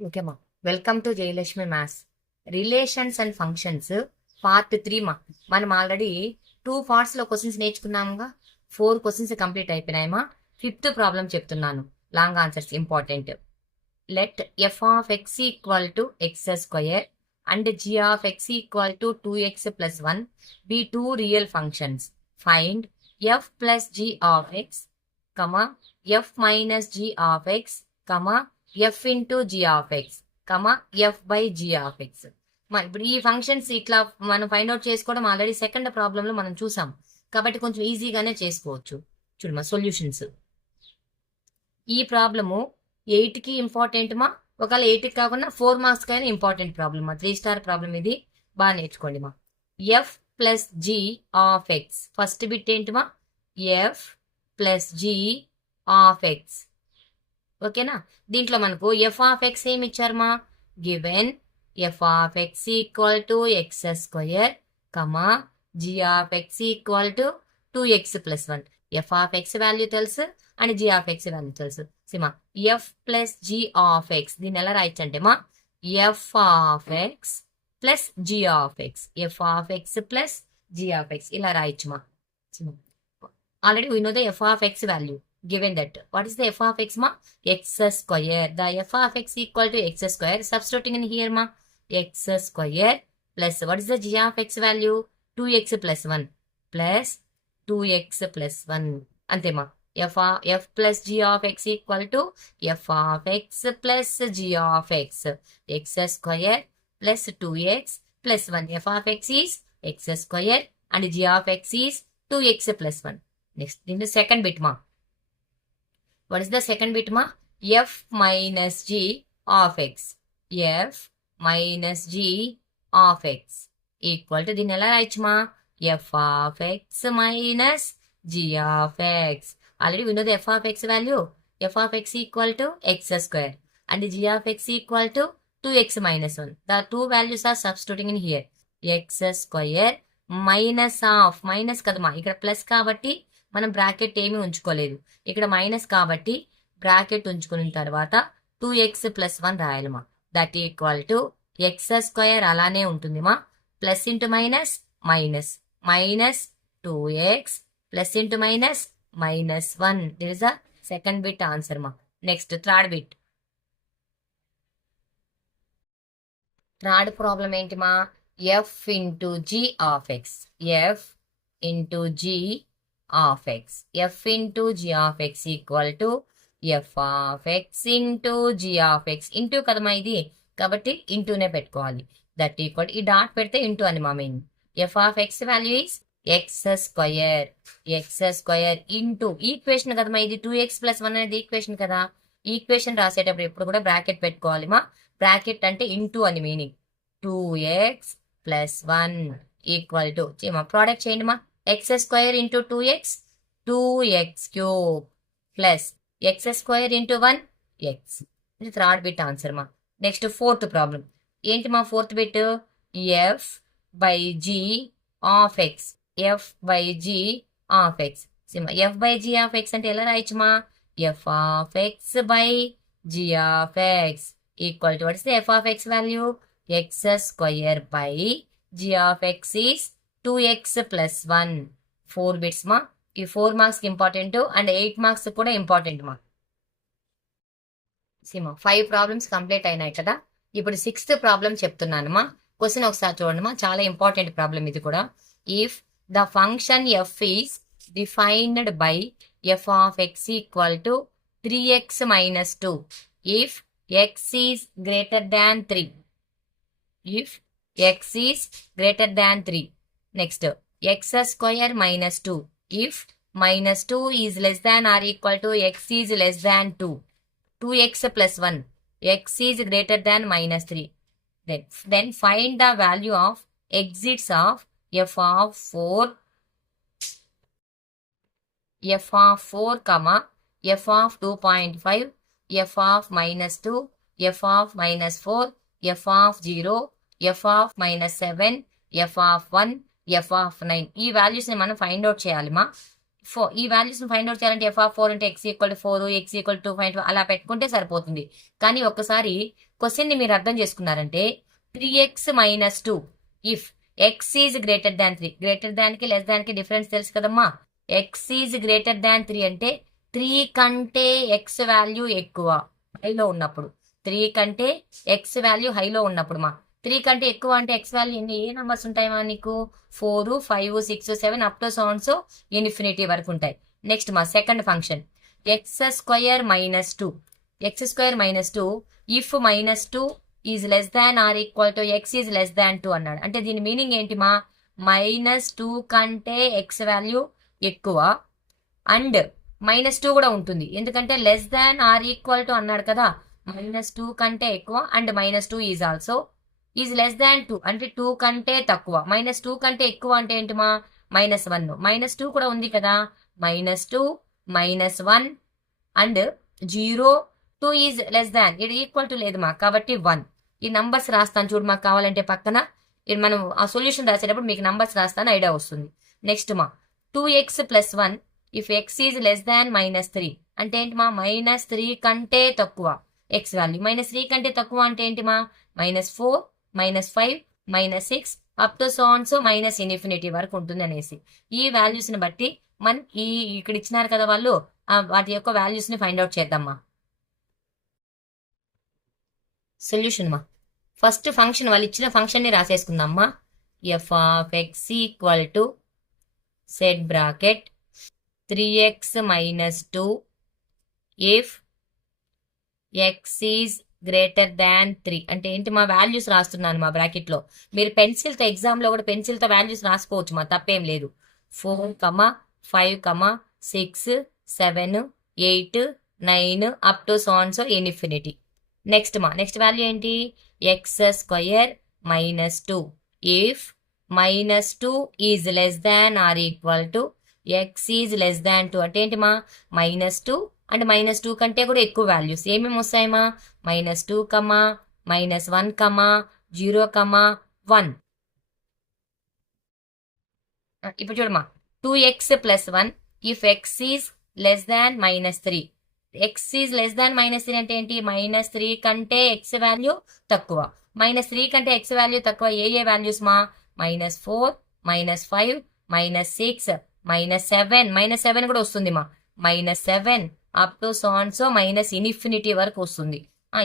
Okay మా. Welcome to Jayalakshmi maths. Relations and functions part 3 మా. మనం ఆల్రెడీ 2 పార్ట్స్ లో క్వశ్చన్స్ నేర్చుకున్నాముగా. 4 క్వశ్చన్స్ కంప్లీట్ అయిపోయినాయమ్మా. 5th ప్రాబ్లం చెప్తున్నాను. Long answers important. Let f of x equal to x square and g of x equal to 2x + 1 be two real functions. Find f plus g of x, f minus g of x, f into g of x, f by g of X. ఇప్పుడు ఈ functions ఇట్లా మనం find out చేసుకోవడం already second ప్రాబ్లంలో మనం చూసాం కాబట్టి కొంచెం ఈజీగానే చేసుకోవచ్చు. చూడమా సొల్యూషన్స్. ఈ ప్రాబ్లము 8కి ఇంపార్టెంట్ మా. ఒకవేళ 8కి కాకుండా 4 మార్క్స్ కైనా ఇంపార్టెంట్ ప్రాబ్లమ్ మా. 3 స్టార్ ప్రాబ్లం ఇది. బాగా నేర్చుకోండి మా. F plus g of x. First bit ఏంటి మా? F plus g of x. ఓకేనా? దీంట్లో మనకు ఎఫ్ ఆఫ్ ఎక్స్ ఏమి ఇచ్చారమ్మా? Given f of x equal to x square, g of x equal to 2x + 1. F of x value తెలుసు and g of x value తెలుసు. సిమా f plus g of x దీన్ని ఎలా రాయొచ్చు అంటే మా, f of x plus g of x, f of x plus g of x ఇలా రాయొచ్చు మా. Already we know the f of x value. Given that, what is the f of x ma? X square. The f of x equal to x square. Substituting in here ma, x square plus what is the g of x value? 2x + 1 plus 2x + 1. Ante ma. F plus g of x equal to f of x plus g of x. X square plus 2x plus 1. F of x is x square and g of x is 2x + 1. Next, in the second bit ma. What is the second bit ma? F minus g of x. F minus g of x equal to దీన్ని ఎలా రాయొచ్చు మా? F of x minus g of x. Already we know the f of x value. F of x equal to x square and g of x equal to 2x - 1. The two values are substituting in here. X square minus of, minus కదమ్మా, ఇక్కడ plus కాబట్టి మనం bracket ఏమీ ఉంచుకోలేదు. ఇక్కడ minus కాబట్టి bracket ఉంచుకున్న తర్వాత 2x + 1 రాయాలమ్మా. That equal to x square అలానే ఉంటుంది మా. Plus into minus minus, minus 2x plus into minus -1. This is the second bit answer మా. Next third bit. Third problem ఏంటి మా? F into g of x. F into g of x. f into g of x equal to f of x into g of x. Into కదమ్మా ఇది, కాబట్టి ఇంటూనే పెట్టుకోవాలి. That equal ఈ dot పెడితే into అని మా mean. F of x value is X square. X square into equation కదమ్మా ఇది. 2x + 1 అనేది ఈక్వేషన్ కదా. ఈక్వేషన్ రాసేటప్పుడు ఎప్పుడు కూడా బ్రాకెట్ పెట్టుకోవాలి మా. బ్రాకెట్ అంటే ఇంటూ అని meaning. 2x + 1 equal to product చేయండి మా. x square into 2x, 2x cube plus x square into 1, x. ఇది థర్డ్ బిట్ ఆన్సర్ మా. నెక్స్ట్ ఫోర్త్ ప్రాబ్లం ఏంటి మా? Fourth bit f by g of x. F by g of x. F by g of x అంటే ఎలా రాయొచ్చు మా? F of x by g of x equal to what is the f of x value? X square by g of x is 2x + 1. 4 bits మా. ఈ 4 marks important and 8 marks కూడా important మా. సిమా 5 problems complete అయినాయి కదా. ఇప్పుడు 6th problem చెప్తున్నాను మా. Question ఒకసారి చూడండి మా, చాలా ఇంపార్టెంట్ ప్రాబ్లం ఇది కూడా. If the function F is defined by F of x equal to 3x - 2 if X is greater than 3. If X is greater than 3. Next, x square minus 2. If -2 is less than or equal to x is less than 2. 2x + 1. X is greater than -3. Then find the value of exits of f of 4, f of 4, f of 2.5, f of -2, f of -4, f of 0, f of -7, f of 1, f of 9. ఈ values ని మనం find out చేయాలి మా. ఈ values find out చేయాలంటే f(4) అంటే x=4, x=2.5 అలా పెట్టుకుంటే సరిపోతుంది. కానీ ఒక్కసారి క్వశ్చన్ ని మీరు అర్థం చేసుకున్నారంటే 3x-2 if x is greater than 3, greater than కి లెస్ దాన్ కి డిఫరెన్స్ తెలుసు కదమ్మా. x ఈజ్ గ్రేటర్ దాన్ 3 అంటే 3 కంటే x వాల్యూ ఎక్కువ హైలో ఉన్నప్పుడు, 3 కంటే x వాల్యూ హైలో ఉన్నప్పుడు 3 కంటే ఎక్కువ అంటే x వాల్యూ ఏ నంబర్స్ ఉంటాయమ్మా నీకు? 4, 5, 6, 7 అప్ టు సో ఇన్ఫినిటీ వరకు ఉంటాయి. Next second function x² - 2 if -2 is less than or equal to x is less దాన్ 2 అన్నాడు. అంటే దీని మీనింగ్ ఏంటి -2 కంటే x వాల్యూ ఎక్కువ అండ్ -2 కూడా ఉంటుంది, ఎందుకంటే less than or equal to అన్నాడు కదా. -2 కంటే ఎక్కువ and -2 is also is less దాన్ 2 అంటే 2 కంటే తక్కువ. -2 కంటే ఎక్కువ అంటే ఏంటి -1, -2 కూడా ఉంది కదా. -2, -1 అండ్ 0, 2 ఈజ్ లెస్ దాన్, ఇది ఈక్వల్ టు లేదు కాబట్టి 1. ఈ నంబర్స్ రాస్తాను చూడు మాకు కావాలంటే పక్కన. ఇది మనం ఆ సొల్యూషన్ రాసేటప్పుడు మీకు నంబర్స్ రాస్తాను, ఐడియా వస్తుంది. Next 2x + 1 if x is less దాన్ -3 అంటే ఏంటి -3 కంటే తక్కువ x వాల్యూ. -3 కంటే తక్కువ అంటే ఏంటి -4, -5, -6 అప్ టు సో ఇన్ఫినిటీ వరకు ఉంటుంది అనేసి. ఈ వాల్యూస్ ని బట్టి మనం ఇక్కడ ఇచ్చినారు కదా వాళ్ళు, వాటి యొక్క వాల్యూస్ ని ఫైండ్ అవుట్ చేద్దామా. సొల్యూషన్ ఫస్ట్ ఫంక్షన్ వాళ్ళు ఇచ్చిన ఫంక్షన్ ని రాసేసుకుందామా. f(x) = set bracket 3x - 2 if x is greater దాన్ 3 అంటే ఏంటి వాల్యూస్ రాస్తున్నాను బ్రాకెట్ లో. మీరు పెన్సిల్ తో ఎగ్జామ్ లో కూడా పెన్సిల్ తో వాల్యూస్ రాసుకోవచ్చు తప్పేం లేదు. 4, 5, 6, 7, 8, 9 up to so infinity. Next value ఏంటి? x² - 2 if -2 is less than or equal to x is less దాన్ 2 అంటే ఏంటి -2 అండ్ -2 కంటే కూడా ఎక్కువ వాల్యూస్ ఏమేమి వస్తాయమ్మా? -2, -1, 0, 1. ఇప్పుడు చూడమ్మా, 2x + 1 if x is less than -3. x is less దాన్ -3 అంటే ఏంటి? -3 కంటే x వాల్యూ తక్కువ. -3 కంటే x వాల్యూ తక్కువ ఏ వాల్యూస్ -4, -5, -6, -7 కూడా వస్తుంది -7 అప్ టు సో ఇన్ఫినిటీ వరకు వస్తుంది.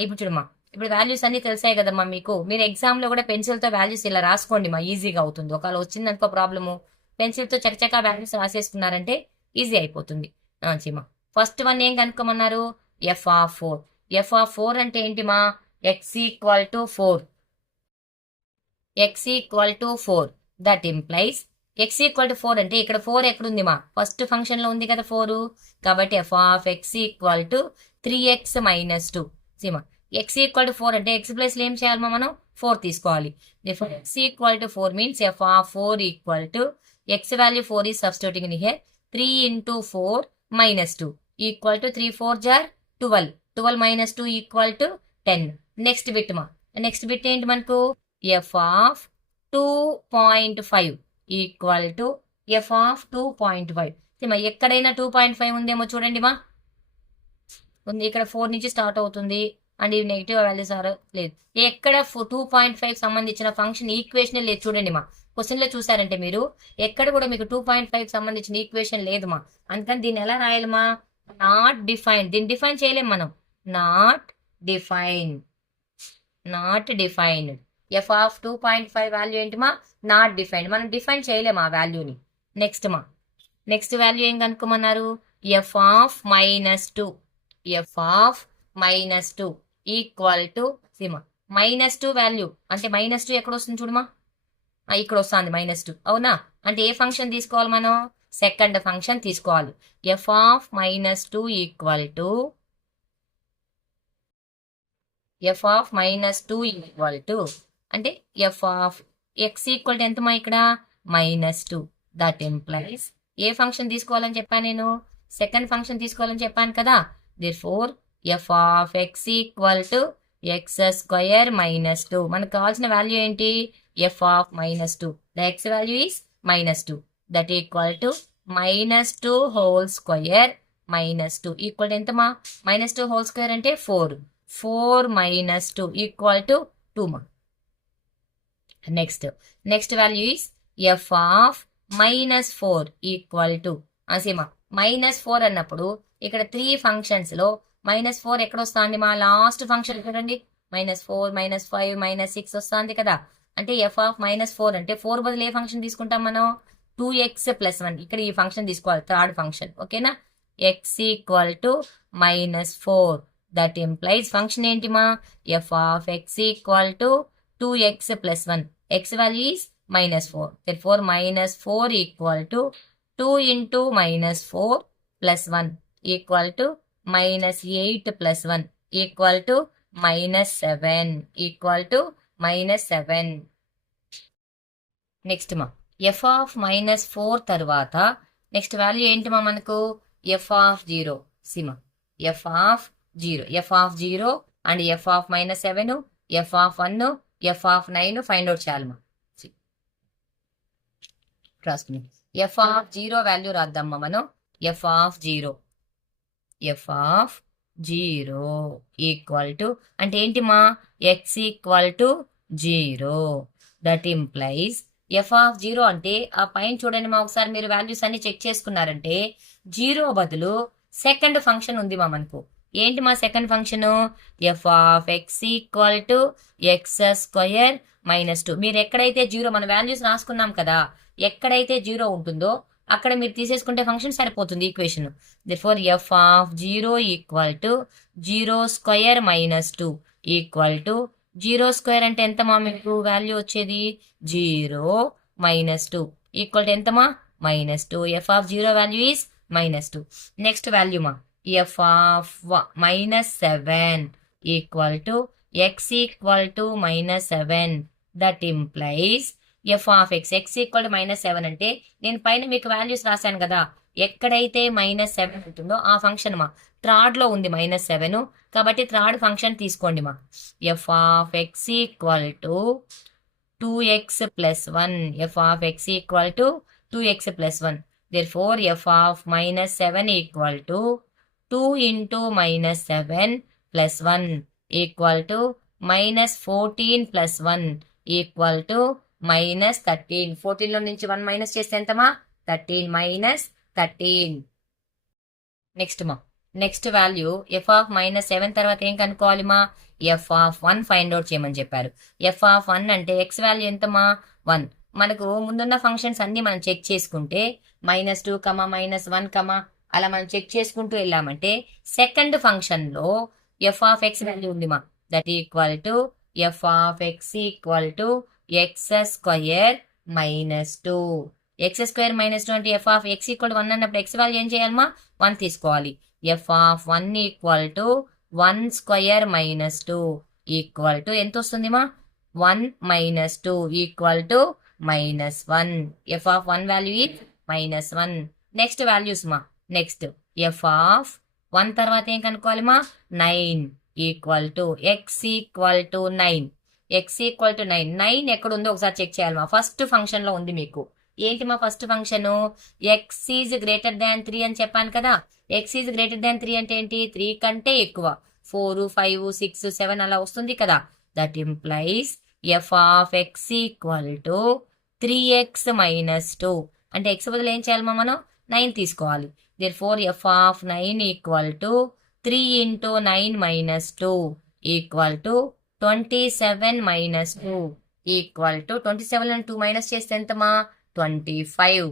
ఇప్పుడు చూడమ్మా, ఇప్పుడు వాల్యూస్ అన్ని తెలిసాయి కదమ్మా మీకు. మీరు ఎగ్జామ్ లో కూడా పెన్సిల్ తో వాల్యూస్ ఇలా రాసుకోండి ఈజీగా అవుతుంది. ఒకవేళ వచ్చిందనుకో ప్రాబ్లము, పెన్సిల్ తో చకచకా వాల్యూస్ రాసేసుకున్నారంటే ఈజీ అయిపోతుంది. చీమా ఫస్ట్ వన్ ఏం కనుక్కోమన్నారు? f(4). f(4) అంటే ఏంటి x = 4. x = 4 that implies x = 4 అంటే ఇక్కడ 4 ఎక్కడుంది ఫస్ట్ ఫంక్షన్ లో ఉంది కదా 4. కాబట్టి f(x) = 3x - 2. సీమా x = 4 అంటే x ప్లేస్ లో ఏం చేయాలి మనం? 4 తీసుకోవాలి. x = 4 means f(4) = x value 4 is substituting in here. 3 × 4 - 2 = 3 4 jar 12. 12 - 2 = 10. Next bit ఏంటి మనకు? f(2.5) = f(2.5). ఎక్కడైనా 2.5 ఉందేమో చూడండి ఉంది. ఇక్కడ 4 నుంచి స్టార్ట్ అవుతుంది అండ్ ఇవి నెగిటివ్ వాల్యూస్ లేదు. ఎక్కడ 2.5 సంబంధించిన ఫంక్షన్ ఈక్వేషన్ లేదు చూడండి క్వశ్చన్ లో చూసారంటే మీరు ఎక్కడ కూడా మీకు 2.5 సంబంధించిన ఈక్వేషన్ లేదు అందుకని దీన్ని ఎలా రాయాలమా? Not define. దీన్ని డిఫైన్ చేయలేం మనం. Not defined. f(2.5) వాల్యూ ఏంటి నాట్ డిఫైన్డ్. మనం డిఫైన్ చేయలేం ఆ వాల్యూని. నెక్స్ట్ వాల్యూ ఏం కనుక్కోమన్నారు? f(-2). f(-2) -2 వాల్యూ అంటే -2 ఎక్కడ వస్తుంది చూడమా, ఇక్కడ వస్తుంది -2. అవునా? అంటే ఏ ఫంక్షన్ తీసుకోవాలి మనం? సెకండ్ ఫంక్షన్ తీసుకోవాలి. f(-2) అంటే f(x) ఎంత ఇక్కడ? -2. దట్ ఇంప్లైస్ ఏ ఫంక్షన్ తీసుకోవాలని చెప్పాను నేను? సెకండ్ ఫంక్షన్ తీసుకోవాలని చెప్పాను కదా. therefore f(x) = x² - 2. మనకు కావాల్సిన వాల్యూ ఏంటి? f(-2). The x value is -2. That equal to -2 whole square -2 equal ఎంతమా? -2 హోల్ స్క్వేర్ అంటే 4. 4 - 2 ఈక్వల్ టు 2 మా. Next value is f of -4 equal to అసేమా -4 అన్నప్పుడు ఇక్కడ 3 ఫంక్షన్స్ లో -4 ఎక్కడ వస్తుంది మా? లాస్ట్ ఫంక్షన్ చూడండి, -4 -5 -6 వస్తుంది కదా. అంటే ఎఫ్ ఆఫ్ -4 అంటే 4 బదులు ఏ ఫంక్షన్ తీసుకుంటాం మనం? 2x + 1. ఇక్కడ ఈ ఫంక్షన్ తీసుకోవాలి, థర్డ్ ఫంక్షన్. ఓకేనా? x equal to -4. That implies function ఏంటి మా? F of x equal to 2x + 1. x value is -4. therefore -4 equal to 2 into -4 + 1 equal to -8 + 1 equal to -7 equal to -7. Next మా f of -4 తర్వాత next value ఏంటి మా మనకు? F of 0. సిమా f of 0 and f of -7, F of 1, f of 9 find out చేయాలి మా. రాసుకుని F of 0 value రాద్దామా మనం. ఎఫ్ ఆఫ్ 0 ఈక్వల్ టు అంటే ఏంటి మా? x equal to 0. That implies f of 0 అంటే ఆ పైన చూడండి మా, ఒకసారి మీరు వాల్యూస్ అన్ని చెక్ చేసుకున్నారంటే 0 బదులు సెకండ్ ఫంక్షన్ ఉంది మా మనకు. ఏంటి మా second function? F of x equal to x² -2. మీరు ఎక్కడైతే 0 మన వాల్యూస్ రాసుకున్నాం కదా, ఎక్కడైతే 0 ఉంటుందో అక్కడ మీరు తీసేసుకుంటే ఫంక్షన్ సరిపోతుంది equation. therefore f of 0 equal to 0² -2 equal to 0² అంటే ఎంతమా మీకు వాల్యూ వచ్చేది? 0 -2 ఈక్వల్ టు ఎంతమా? -2. F of 0 value is -2. Next value మా f of -7 equal to x equal to -7. That implies f of x equal to -7 అంటే నేను పైన మీకు వాల్యూస్ రాశాను కదా, ఎక్కడైతే -7 ఉంటుందో ఆ ఫంక్షన్ మా థర్డ్ లో ఉంది -7, కాబట్టి థర్డ్ ఫంక్షన్ తీసుకోండి మా. F of x equal to 2x + 1. F of x equal to 2x + 1. therefore f of -7 equal to 2 into -7 + 1 equal to -14 + 1 equal to -13. 14 లో నుంచి 1 మైనస్ చేస్తే ఎంతమా? 13 -13. నెక్స్ట్ వాల్యూ ఎఫ్ ఆఫ్ -7 తర్వాత ఏం కనుక్కోవాలి మా? ఎఫ్ ఆఫ్ 1 ఫైండ్ అవుట్ చేయమని చెప్పారు. F of 1 అంటే ఎక్స్ వాల్యూ ఎంతమా? 1. మనకు ముందున్న ఫంక్షన్స్ అన్ని మనం చెక్ చేసుకుంటే -2, -1, అలా మనం చెక్ చేసుకుంటూ వెళ్ళామంటే సెకండ్ ఫంక్షన్ లో ఎఫ్ ఆఫ్ ఎక్స్ వాల్యూ ఉంది మా. That equal to f of x equal to x² -2. x² -2 అంటే ఎఫ్ ఆఫ్ x ఈక్వల్ 1 అన్నప్పుడు x వాల్యూ ఏం చేయాలమ్మా? 1 తీసుకోవాలి. F of 1 equal to 1² -2 equal to ఎంత వస్తుంది మా? 1 - 2 equal to -1. F of 1 value is -1. Next values మా. నెక్స్ట్ ఎఫ్ ఆఫ్ 1 తర్వాత ఏం కనుక్కోవాలి మా? 9 equal to x equal to 9. x equal to 9. 9 ఎక్కడ ఉందో ఒకసారి చెక్ చేయాలి మా. ఫస్ట్ ఫంక్షన్ లో ఉంది మీకు. ఏంటి మా first function? x is greater దాన్ 3 అని చెప్పాను కదా. x ఈజ్ గ్రేటర్ దాన్ 3 అంటే ఏంటి? 3 కంటే ఎక్కువ. 4, 5, 6, 7 అలా వస్తుంది కదా. That implies f of x equal to 3x -2. అంటే x బదులు ఏం చేయాలి మా మనం? 9 తీసుకోవాలి. therefore f of 9 equal to 3 into 9 - 2 equal to 27 - 2 equal to 27 and 2 minus చేస్తే ఎంతమా? 25.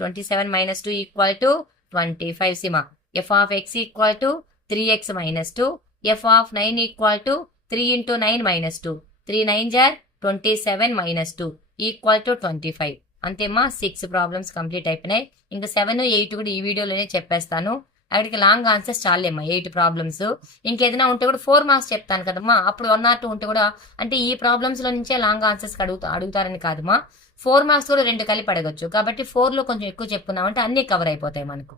27 - 2 ఈక్వల్ టు 25 సిమా. F of x equal to 3x -2. F of 9 equal to 3 into 9 - 2. 3 9 జార్ 27 - 2 ఈక్వల్ టు 25. అంతేమా. 6 ప్రాబ్లమ్స్ కంప్లీట్ అయిపోయినాయి. ఇంకా 7, 8 కూడా ఈ వీడియోలోనే చెప్పేస్తాను. అక్కడికి లాంగ్ ఆన్సర్స్ చాలేమ్మా. 8 ప్రాబ్లమ్స్. ఇంకేదైనా ఉంటే కూడా 4 మార్క్స్ చెప్తాను కదమ్మా. అప్పుడు 1 or 2 ఉంటే కూడా, అంటే ఈ ప్రాబ్లమ్స్ లో నుంచే లాంగ్ ఆన్సర్స్ అడుగుతారని కాదమ్మా. 4 మార్క్స్ కూడా 2 కలిపి అడగచ్చు. కాబట్టి 4 లో కొంచెం ఎక్కువ చెప్పుకున్నామంటే అన్ని కవర్ అయిపోతాయి మనకు.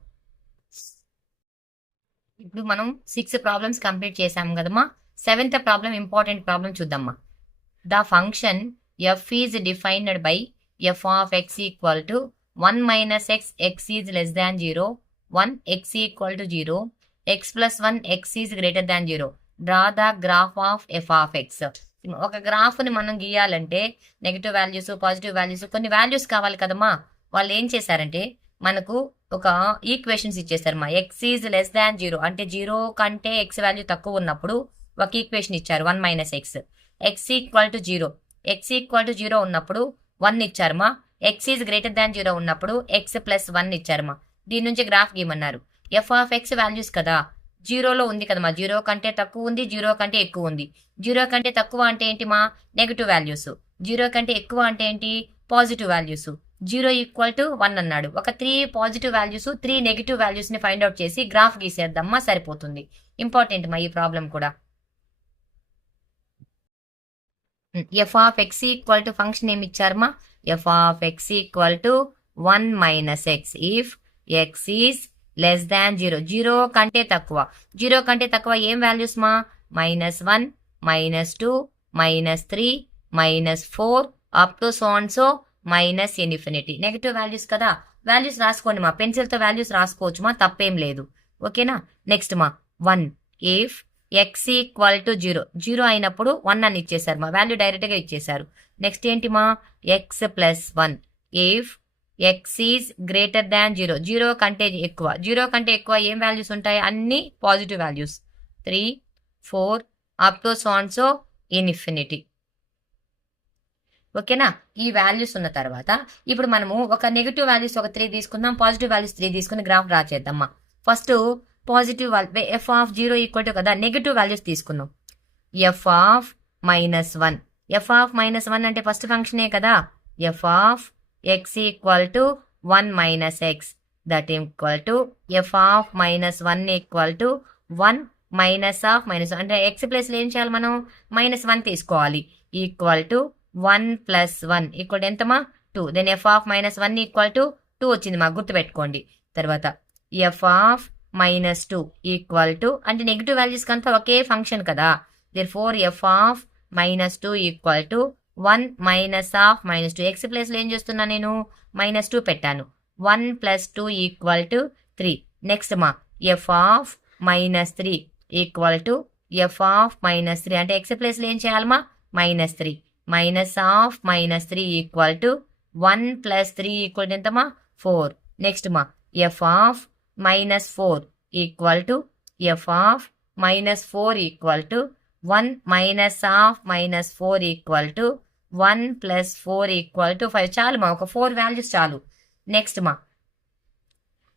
ఇప్పుడు మనం 6 ప్రాబ్లమ్స్ కంప్లీట్ చేసాం కదమ్మా. 7th ప్రాబ్లం ఇంపార్టెంట్ ప్రాబ్లం చూద్దామా. The function F is defined by F of x equal to 1 minus x is less than 0, 1 x equal to 0, x plus 1 x is greater than 0. Draw the graph of f of x. ఒక గ్రాఫ్ని మనం గీయాలంటే negative values, positive values, కొన్ని values కావాలి కదమ్మా. వాళ్ళు ఏం చేశారంటే మనకు ఒక ఈక్వేషన్స్ ఇచ్చేసారమ్మా. ఎక్స్ ఈజ్ లెస్ దాన్ 0 అంటే 0 కంటే ఎక్స్ వాల్యూ తక్కువ ఉన్నప్పుడు ఒక ఈక్వేషన్ ఇచ్చారు 1 minus x. X equal to 0, x equal to 0 ఉన్నప్పుడు 1 ఇచ్చారమ్మా. ఎక్స్ ఈజ్ గ్రేటర్ దాన్ 0 ఉన్నప్పుడు ఎక్స్ ప్లస్ 1 ఇచ్చారమ్మా. దీని నుంచి గ్రాఫ్ గీయమన్నారు. ఎఫ్ ఆఫ్ ఎక్స్ వాల్యూస్ కదా, 0లో ఉంది కదమ్మా. 0 కంటే తక్కువ ఉంది, 0 కంటే ఎక్కువ ఉంది. 0 కంటే తక్కువ అంటే ఏంటి మా? Negative values. 0 కంటే ఎక్కువ అంటే ఏంటి? Positive values. 0 ఈక్వల్ టు 1 అన్నాడు. ఒక 3 పాజిటివ్ వాల్యూస్, 3 నెగిటివ్ వాల్యూస్ ని ఫైండ్ అవుట్ చేసి గ్రాఫ్ గీసేద్దామా, సరిపోతుంది. ఇంపార్టెంట్ మా ఈ ప్రాబ్లం కూడా. F of x equal to function ఏమి ఇచ్చారమ్మా? F of x equal to 1 minus x if x is less than 0, 0 కంటే తక్కువ. 0 కంటే తక్కువ ఏం వాల్యూస్ మా? -1, -2, -3, -4 up to so and so minus infinity. Negative values కదా, వాల్యూస్ రాసుకోండి మా. పెన్సిల్తో వాల్యూస్ రాసుకోవచ్చు మా, తప్పేం లేదు. ఓకేనా? నెక్స్ట్ మా 1 ఇఫ్ ఎక్స్ ఈక్వల్ టు 0, 0 అయినప్పుడు 1 అని ఇచ్చేసారు మా, వాల్యూ డైరెక్ట్గా ఇచ్చేసారు. నెక్స్ట్ ఏంటి మా? X plus 1 if x is greater than 0, 0 కంటే ఎక్కువ. 0 కంటే ఎక్కువ ఏం వాల్యూస్ ఉంటాయి? అన్ని positive values. 3, 4 up to so and so infinity. ఓకేనా? ఈ వాల్యూస్ ఉన్న తర్వాత ఇప్పుడు మనము ఒక నెగిటివ్ వాల్యూస్ ఒక 3 తీసుకుందాం, పాజిటివ్ వాల్యూస్ 3 తీసుకుని గ్రాఫ్ డ్రా చేద్దామా. First positive f of 0 equal to కదా, నెగిటివ్ వాల్యూస్ తీసుకుందాం. ఎఫ్ ఆఫ్ -1, ఎఫ్ ఆఫ్ -1 అంటే ఫస్ట్ ఫంక్షనే కదా. F of x equal to 1 minus x, that equal to f of -1 equal to 1 minus of -1 అంటే x ప్లస్లో ఏం చేయాలి మనం? -1 తీసుకోవాలి. ఈక్వల్ టు 1 ప్లస్ 1 ఈక్వల్ ఎంతమా? 2. Then f of -1 equal to 2 వచ్చింది మా, గుర్తుపెట్టుకోండి. తర్వాత ఎఫ్ ఆఫ్ -2 ఈక్వల్ టు అంటే నెగిటివ్ వాల్యూస్ కంతా ఒకే ఫంక్షన్ కదా. Therefore f of -2 equal to 1 minus of -2. X ప్లస్లో ఏం చేస్తున్నా నేను? -2 పెట్టాను. 1 ప్లస్ 2 ఈక్వల్ టు 3. నెక్స్ట్ మా f of -3 equal to f of -3 అంటే ఎక్స్ ప్లస్లో ఏం చేయాలమ్మా? -3. Minus of -3 equal to 1 plus 3 equal to ఎంతమా? 4. నెక్స్ట్ మా f of -4 equal to f of -4 equal to 1 minus of -4 equal to 1 plus 4 equal to 5. చాలు మా, ఒక 4 వాల్యూస్ చాలు. నెక్స్ట్ మా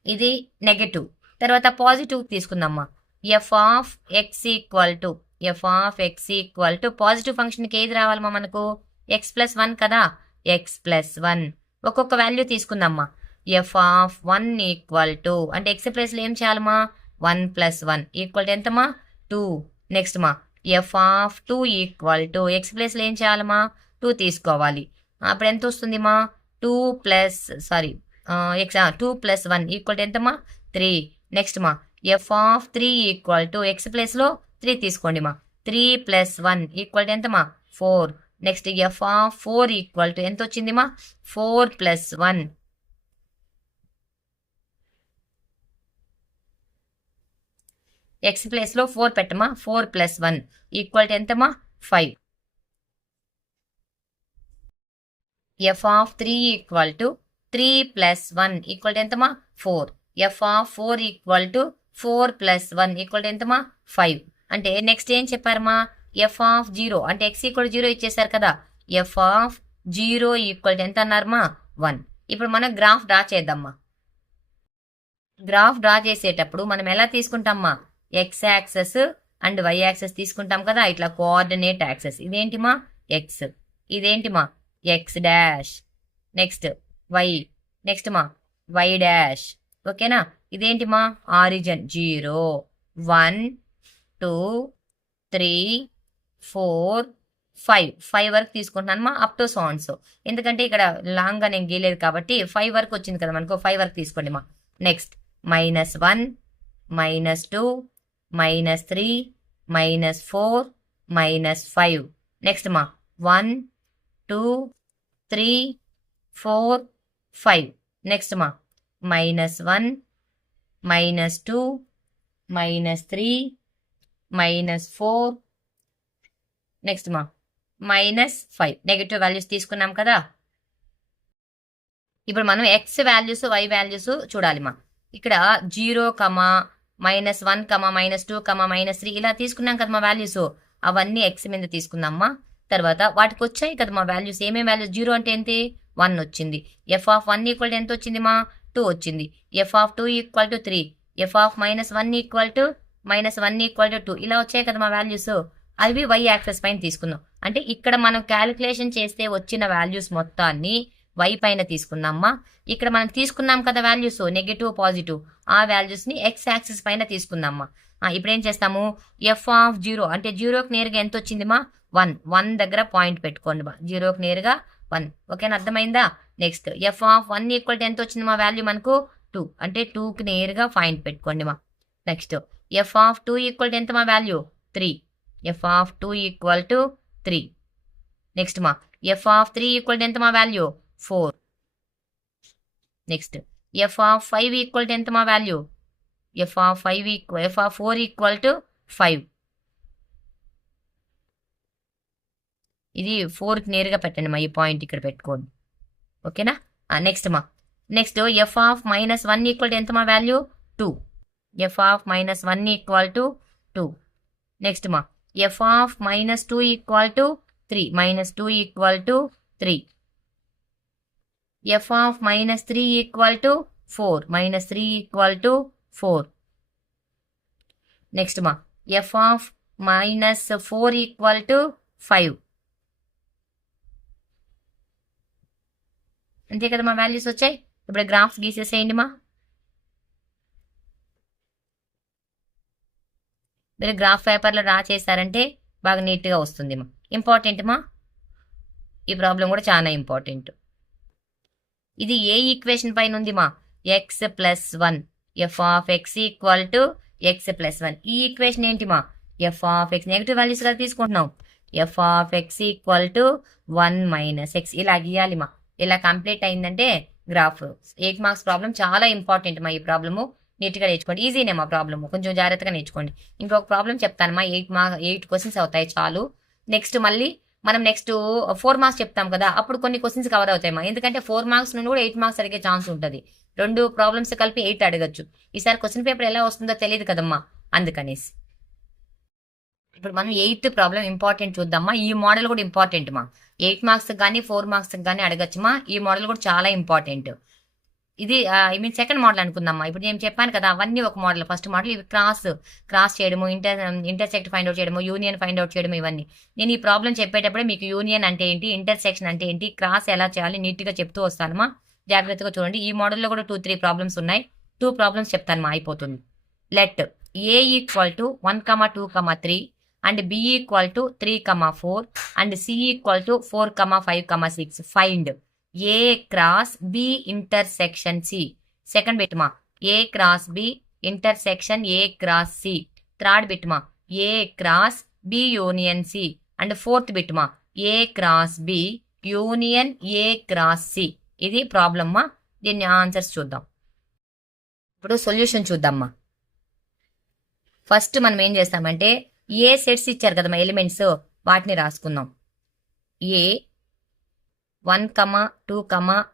ఇది నెగటివ్. తర్వాత పాజిటివ్ తీసుకుందామ్మా. F of x equal to f of x equal to positive ఫంక్షన్కి ఏది రావాలమ్మా మనకు? ఎక్స్ ప్లస్ 1 కదా. ఎక్స్ ప్లస్ 1 ఒక్కొక్క వాల్యూ తీసుకుందామ్మా. ఎఫ్ ఆఫ్ 1 ఈక్వల్ టు అంటే ఎక్స్ ప్లస్లో ఏం చేయాలమ్మా? 1 ప్లస్ 1 ఈక్వల్ టు ఎంతమా? 2. నెక్స్ట్ మా f of 2 equal to x ప్లస్లో ఏం చేయాలమ్మా? 2 తీసుకోవాలి. అప్పుడు ఎంత వస్తుంది మా? 2 ప్లస్ 1 ఈక్వల్ టు ఎంతమా? 3. నెక్స్ట్ మా f of 3 equal to x ప్లస్లో 3 తీసుకోండి మా. 3 ప్లస్ 1 ఈక్వల్ టు ఎంతమా? 4. Next f of 4 equal to ఎంత వచ్చింది మా? 4 ప్లస్ 1. ఎక్స్ ప్లస్లో 4 పెట్టమా. 4 ప్లస్ 1 ఈక్వల్ టు ఎంతమా? 5. F of 3 equal to 3 plus 1 equal to ఎంతమా? 4. F of 4 equal to 4 plus 1 equal to ఎంతమా? 5. అంటే నెక్స్ట్ ఏం చెప్పారమ్మా? ఎఫ్ ఆఫ్ 0 అంటే ఎక్స్ ఈక్వల్ 0 ఇచ్చేసారు కదా. ఎఫ్ ఆఫ్ 0 ఈక్వల్ టు ఎంత అన్నారమ్మా? 1. ఇప్పుడు మనం గ్రాఫ్ డ్రా చేద్దామా. గ్రాఫ్ డ్రా చేసేటప్పుడు మనం ఎలా తీసుకుంటామా? X axes and y axes తీసుకుంటాం కదా, ఇట్లా కోఆర్డినేట్ యాక్సెస్. ఇదేంటిమా? ఎక్స్. ఇదేంటిమా? X dash. Next y. Next మా వై డాష్. ఓకేనా? ఇదేంటిమా? ఆరిజిన్ 0, 1, 2, 3, 4, 5 వరకు తీసుకుంటున్నాను మా, up to so and so. ఎందుకంటే ఇక్కడ లాంగ్గా నేను గీయలేదు కాబట్టి 5 వరకు వచ్చింది కదా మనకు, 5 వరకు తీసుకోండి మా. నెక్స్ట్ -1, -2, -3, -4, -5. నెక్స్ట్ మా 1, 2, 3, 4, 5. నెక్స్ట్ మా -1 -2 -3 -4 నెక్స్ట్ మా -5 నెగటివ్ వాల్యూస్ తీసుకున్నాం కదా. ఇప్పుడు మనం ఎక్స్ వాల్యూస్ వై వాల్యూస్ చూడాలి మా. ఇక్కడ 0, -1, -2, -3 ఇలా తీసుకున్నాం కదా మా వాల్యూస్. అవన్నీ ఎక్స్ మీద తీసుకుందామా. తర్వాత వాటికి వచ్చాయి కదా మా వాల్యూస్. ఏమేమి వాల్యూస్? 0 అంటే ఏంటి? 1 వచ్చింది. f(1) ఈక్వల్ ఎంత వచ్చింది మా? 2 వచ్చింది. f(2) equal to 3. f(-1) equal to -1 equal to 2 ఇలా వచ్చాయి కదా మా వాల్యూస్. అవి y యాక్సెస్ పైన తీసుకుందాం. అంటే ఇక్కడ మనం క్యాలిక్యులేషన్ చేస్తే వచ్చిన వాల్యూస్ మొత్తాన్ని y పైన తీసుకుందామా. ఇక్కడ మనం తీసుకున్నాం కదా వాల్యూస్, నెగటివ్ పాజిటివ్, ఆ వాల్యూస్ ని x యాక్సిస్ పైన తీసుకుందామా. ఇప్పుడు ఏం చేస్తాము? f(0) అంటే 0కి నేరుగా ఎంత వచ్చింది మా? 1 దగ్గర పాయింట్ పెట్టుకోండి మా. 0కి నేరుగా 1. ఓకేనా, అర్థమైందా? నెక్స్ట్ f(1) ఈక్వల్ టు ఎంత వచ్చింది మా వాల్యూ మనకు? 2 అంటే 2కి నేరుగా పాయింట్ పెట్టుకోండి మా. నెక్స్ట్ f(2) ఈక్వల్ టు ఎంత మా value? 3. f(2) equal to 3. Next మా f(3) ఈక్వల్ టు ఎంత మా value? 4. Next f(5) equal to ఎంత మా వాల్యూ? f(4) equal to 5. ఇది 4కి నేరుగా పెట్టండి మా. ఈ పాయింట్ ఇక్కడ పెట్టుకోండి. ఓకేనా. నెక్స్ట్ మా f(-1) ఈక్వల్ టు ఎంత మా value? 2. f(-1) equal to 2. Next మా f(-2) equal to 3. -2 equal to 3. f(-3) equal to 4. -3 equal to 4. Next మా f(-4) ఈక్వల్ టు 5. అంతే కదా మా వాల్యూస్ వచ్చాయి. ఇప్పుడు గ్రాఫ్స్ గీసేసేయండి మా. మీరు గ్రాఫ్ పేపర్లో డ్రా చేశారంటే బాగా నీట్గా వస్తుంది మా. ఇంపార్టెంట్ మా, ఈ ప్రాబ్లం కూడా చాలా ఇంపార్టెంట్. ఇది ఏ ఈక్వేషన్ పైన ఉంది మా? x+1. f(x) equal to x+1. ఈ ఈక్వేషన్ ఏంటి మా? f(x) నెగిటివ్ వాల్యూస్ కదా తీసుకుంటున్నాం. f(x) ఈక్వల్ టు 1 - x ఇలా గీయాలి మా. ఇలా కంప్లీట్ అయిందంటే గ్రాఫ్. 8 మార్క్స్ ప్రాబ్లం చాలా ఇంపార్టెంట్ మా. ఈ ప్రాబ్లము నీట్గా నేర్చుకోండి. ఈజీనే మా ప్రాబ్లము, కొంచెం జాగ్రత్తగా నేర్చుకోండి. ఇంకొక ప్రాబ్లం చెప్తాను మా. 8 క్వశ్చన్స్ అవుతాయి చాలు. నెక్స్ట్ మళ్ళీ మనం 4 మార్క్స్ చెప్తాం కదా, అప్పుడు కొన్ని క్వశ్చన్స్ కవర్ అవుతాయి మా. ఎందుకంటే 4 మార్క్స్ నుండి కూడా 8 మార్క్స్ అడిగే ఛాన్స్ ఉంటుంది. 2 ప్రాబ్లమ్స్ కలిపి 8 అడగచ్చు. ఈసారి క్వశ్చన్ పేపర్ ఎలా వస్తుందో తెలియదు కదమ్మా, అందుకనేసి. ఇప్పుడు మనం 8th ప్రాబ్లం ఇంపార్టెంట్ చూద్దామా. ఈ మోడల్ కూడా ఇంపార్టెంట్ మా. 8 మార్క్స్ కానీ 4 మార్క్స్ కానీ అడగచ్చు మా. ఈ మోడల్ కూడా చాలా ఇంపార్టెంట్. ఇది సెకండ్ మోడల్ అనుకుందామా. ఇప్పుడు నేను చెప్పాను కదా, అవన్నీ ఒక మోడల్. ఫస్ట్ మోడల్ ఇవి క్రాస్ చేయడము, ఇంటర్సెక్ట్ ఫైండ్ అవుట్ చేయడము, యూనియన్ ఫైండ్ అవుట్ చేయడము, ఇవన్నీ. నేను ఈ ప్రాబ్లం చెప్పేటప్పుడే మీకు యూనియన్ అంటే ఏంటి, ఇంటర్సెక్షన్ అంటే ఏంటి, క్రాస్ ఎలా చేయాలి నీట్గా చెప్తూ వస్తాను మా. జాగ్రత్తగా చూడండి. ఈ మోడల్లో కూడా 2-3 ప్రాబ్లమ్స్ ఉన్నాయి. 2 ప్రాబ్లమ్స్ చెప్తాను మా, అయిపోతుంది. Let a equal to 1, 2, 3 and b equal to 3, 4 and c equal to 4, 5, 6. Find a cross b intersection c. Second bit మా a cross b intersection a cross c. Third bit మా a cross b union c. And fourth bit మా a cross b union a cross c. ఇది problem మా. దీన్ని answers చూద్దాం. ఇప్పుడు solution చూద్దామ్మా. First మనం ఏం చేస్తామంటే ఏ సెట్స్ ఇచ్చారు కదా మా ఎలిమెంట్స్, వాటిని రాసుకుందాం. ఏ 1, 2,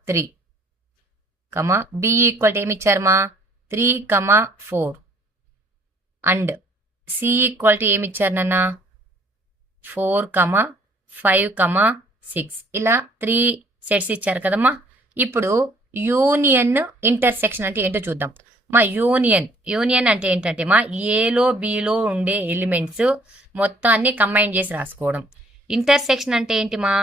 3 బి ఈక్వల్ ఏమి ఇచ్చారు మా? 3, 4 అండ్ సి ఈక్వల్ టు ఏమి ఇచ్చారు నాన్న? 4, 5, 6. ఇలా 3 సెట్స్ ఇచ్చారు కదమ్మా. ఇప్పుడు యూనియన్ ఇంటర్సెక్షన్ అంటే ఏంటో చూద్దాం మా. యూనియన్ అంటే ఏంటంటే మా, ఏలో బిలో ఉండే ఎలిమెంట్స్ మొత్తాన్ని కంబైన్ చేసి రాసుకోవడం. ఇంటర్సెక్షన్ అంటే ఏంటి మా?